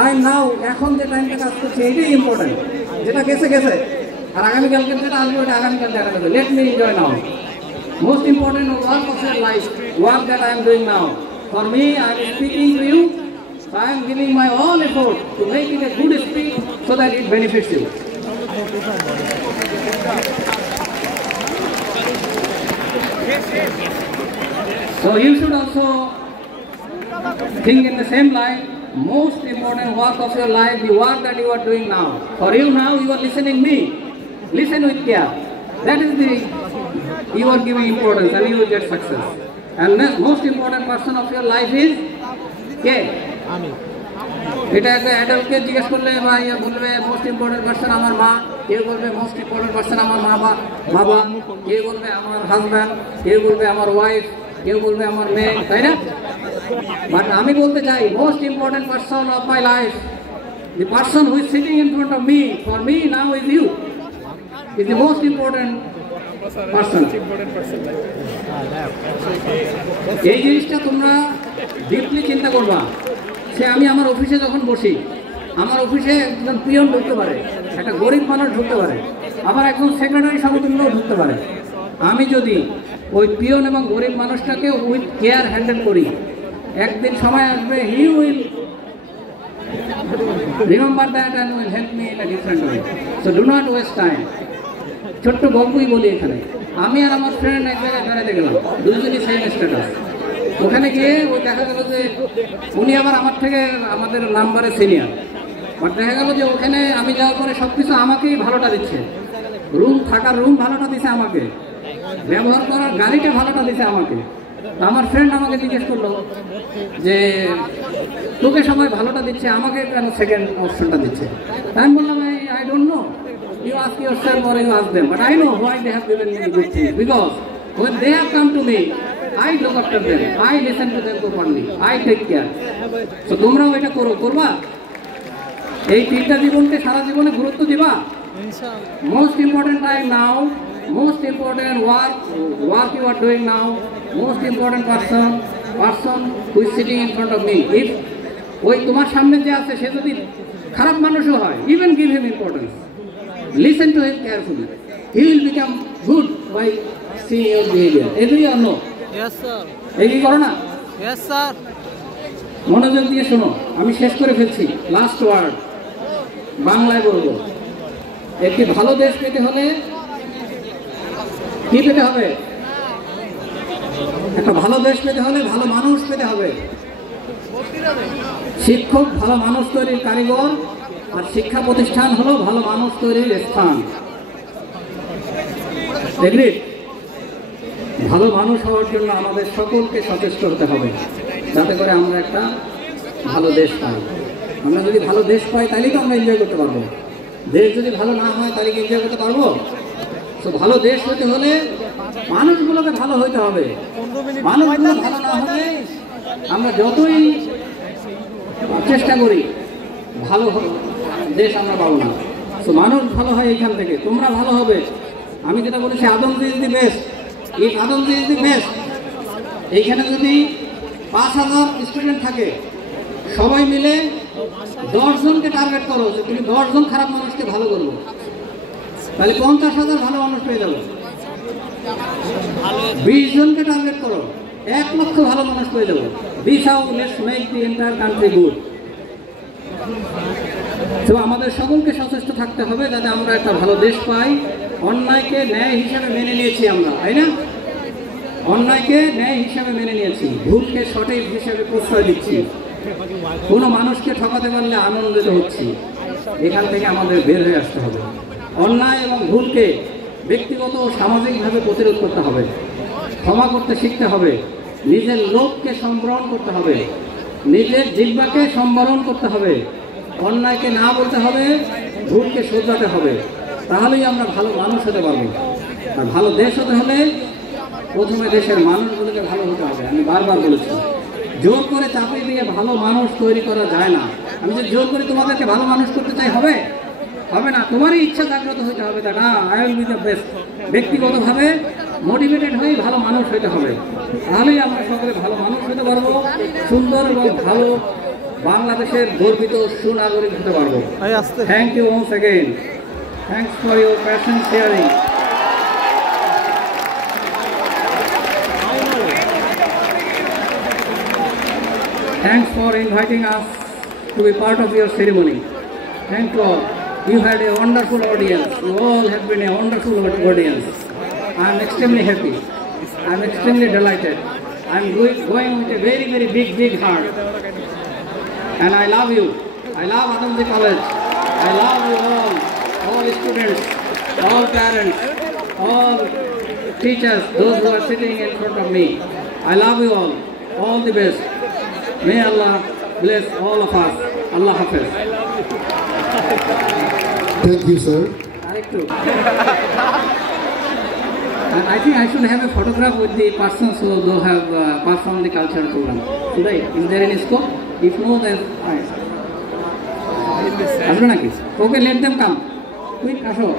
Time now, এখন যে টাইমটা কাজ করছে এটাই ইম্পর্টেন্ট। যেটা গেছে গেছে, আর আগামীকালকে যেটা আসবে ওটা আগামীকাল দেখা যাবে। Let me enjoy now. Most important work of your life, work that I am doing now. For me, I am speaking to you. I am giving my all effort to make it a good speech so that it benefits you. So you should also think in the same line. Most important work of your life, the work that you are doing now. For you now, you are listening me. Listen with care. That is the, you are giving importance and you will get success. And the most important person of your life is কে? এটা একটা অ্যাডাল্টকে জিজ্ঞেস করলে বা ইয়ে বলবে মোস্ট ইম্পর্টেন্ট পার্সন আমার মা, কেউ বলবে মোস্ট ইম্পর্টেন্ট পার্সন আমার বাবা, কেউ বলবে আমার হাজব্যান্ড, কেউ বলবে আমার ওয়াইফ, কেউ বলবে আমার মেয়ে, তাই না? বাট আমি বলতে চাই most important person of my life, the person who is sitting in front of me, for me now is you, is the most important person. এই জিনিসটা তোমরা ডিপলি চিন্তা করবা। সে আমি আমার অফিসে যখন বসি, আমার অফিসে একজন পিয়ন ঢুকতে পারে, একটা গরিব মানুষ ঢুকতে পারে, আবার একজন সেক্রেটারি সমতুল্যও ঢুকতে পারে। আমি যদি ওই পিয়ন এবং গরিব মানুষটাকে উইথ কেয়ার হ্যান্ডেল করি, একদিন সময় আসবে he will remember that and will help me in a different way. So do not waste time. ছোট্ট গল্পই বলি এখানে। আমি আর আমার ফ্রেন্ড এক জায়গায় বেড়াতে গেলাম, দুজনই সেম স্ট্যাটাস। ওখানে গিয়ে ওই দেখা গেল যে উনি আবার আমার থেকে আমাদের নাম্বারে সিনিয়র, বাট দেখা গেল যে ওখানে আমি যাওয়ার পরে সব কিছু আমাকেই ভালোটা দিচ্ছে। থাকার রুম ভালোটা দিচ্ছে আমাকে, ব্যবহার করার গাড়িটা ভালোটা দিচ্ছে আমাকে। আমার ফ্রেন্ড আমাকে জিজ্ঞেস করলো যে তোকে সবাই ভালোটা দিচ্ছে, আমাকে কেন সেকেন্ড অপশনটা দিচ্ছে? আমি বললাম I don't no, you ask yourself or you ask them, but I know why they have given me good things, because when they have come to me, I look after them, I listen to them properly, I take care. So তোমরাও এটা করবা। এই তিনটা জীবনকে সারা জীবনে গুরুত্ব দিবা। Most important time now, most important work you are doing now, most important person who is sitting in front of me. If ওই তোমার সামনে যে আছে সে যদি খারাপ মানুষও হয়, even give him importance. listen to him carefully. He will become good by seeing your behavior. Agree or no? Yes, sir. Agree করো না? Yes, sir. মনোযোগ দিয়ে শোনো, আমি শেষ করে ফেলছি। লাস্ট ওয়ার্ড বাংলায় বলবো। একটি ভালো দেশ পেতে হলে কি পেতে হবে? একটা ভালো দেশ পেতে হলে ভালো মানুষ পেতে হবে। শিক্ষক ভালো মানুষ তৈরির কারিগর, আর শিক্ষা প্রতিষ্ঠান হলো ভালো মানুষ তৈরির স্থান। এগ্রিড? ভালো মানুষ হওয়ার জন্য আমাদের সকলকে সচেষ্ট হতে হবে, যাতে করে আমরা একটা ভালো দেশ পাই। আমরা যদি ভালো দেশ পাই তাহলেই তো আমরা এনজয় করতে পারবো। দেশ যদি ভালো না হয় তাহলে কি এনজয় করতে পারবো? তো ভালো দেশ হতে হলে মানুষগুলোকে ভালো হইতে হবে। মানুষগুলো ভালো না হলে আমরা যতই চেষ্টা করি ভালো দেশ আমরা পাবো না। তো মানুষ ভালো হয় এইখান থেকে, তোমরা ভালো হবে। আমি যেটা বলেছি, Adamjee is the best. If Adamjee is the best, এইখানে যদি 5,000 স্টুডেন্ট থাকে, সবাই মিলে 10 জনকে টার্গেট করো যে তুমি 10 জন খারাপ মানুষকে ভালো করবো, তাহলে 50,000 ভালো মানুষ পেয়ে যাবো। 20 জনকে টার্গেট করো, 1 লক্ষ ভালো মানুষ পেয়ে যাবো। This how let's make the entire country good. তো আমাদের সকলকে সচেষ্ট থাকতে হবে যাতে আমরা একটা ভালো দেশ পাই। অন্যায়কে ন্যায় হিসাবে মেনে নিয়েছি আমরা, তাই না? অন্যায়কে ন্যায় হিসাবে মেনে নিয়েছি, ভুলকে সঠিক হিসাবে প্রশ্রয় দিচ্ছি। কোনো মানুষকে ঠকাতে পারলে আনন্দিত হচ্ছি। এখান থেকে আমাদের বের হয়ে আসতে হবে। অন্যায় এবং ভুলকে ব্যক্তিগত ও সামাজিকভাবে প্রতিরোধ করতে হবে, ক্ষমা করতে শিখতে হবে, নিজের লোককে সম্বরণ করতে হবে, নিজের জিহ্বাকে সম্বরণ করতে হবে, অন্যায়কে না বলতে হবে, ভুলকে শোধরাতে হবে। তাহলেই আমরা ভালো মানুষ হতে পারবো। আর ভালো দেশ হতে হলে প্রথমে দেশের মানুষগুলোকে ভালো হতে হবে। আমি বারবার বলেছি, জোর করে চাপিয়ে দিয়ে ভালো মানুষ তৈরি করা যায় না। আমি যদি জোর করে তোমাদেরকে ভালো মানুষ করতে চাই, হবে? হবে না। তোমারই ইচ্ছা জাগ্রত হইতে হবে, তা না I will be the best. ব্যক্তিগতভাবে মোটিভেটেড হয়ে ভালো মানুষ হইতে হবে, তাহলেই আমরা সকলে ভালো মানুষ হতে পারবো, সুন্দর এবং ভালো বাংলাদেশের গর্বিত সুনাগরিক হতে পারবো। Thank you once again. Thanks for your passion sharing. Thanks for inviting us to be part of your ceremony. Thank you all. You had a wonderful audience. You all have been a wonderful audience. I am extremely happy. I am extremely delighted. I am going with a very, very big heart. And I love you. I love Adamji College. I love you all students, all parents, all teachers, those who are sitting in front of me. I love you all the best. May Allah bless all of us. Allah Hafiz. Thank you, sir. And I think I should have a photograph with the persons who have performed the cultural program. Should I? Is there any scope? If no, then fine. Okay, let them come. Quick, Ashok.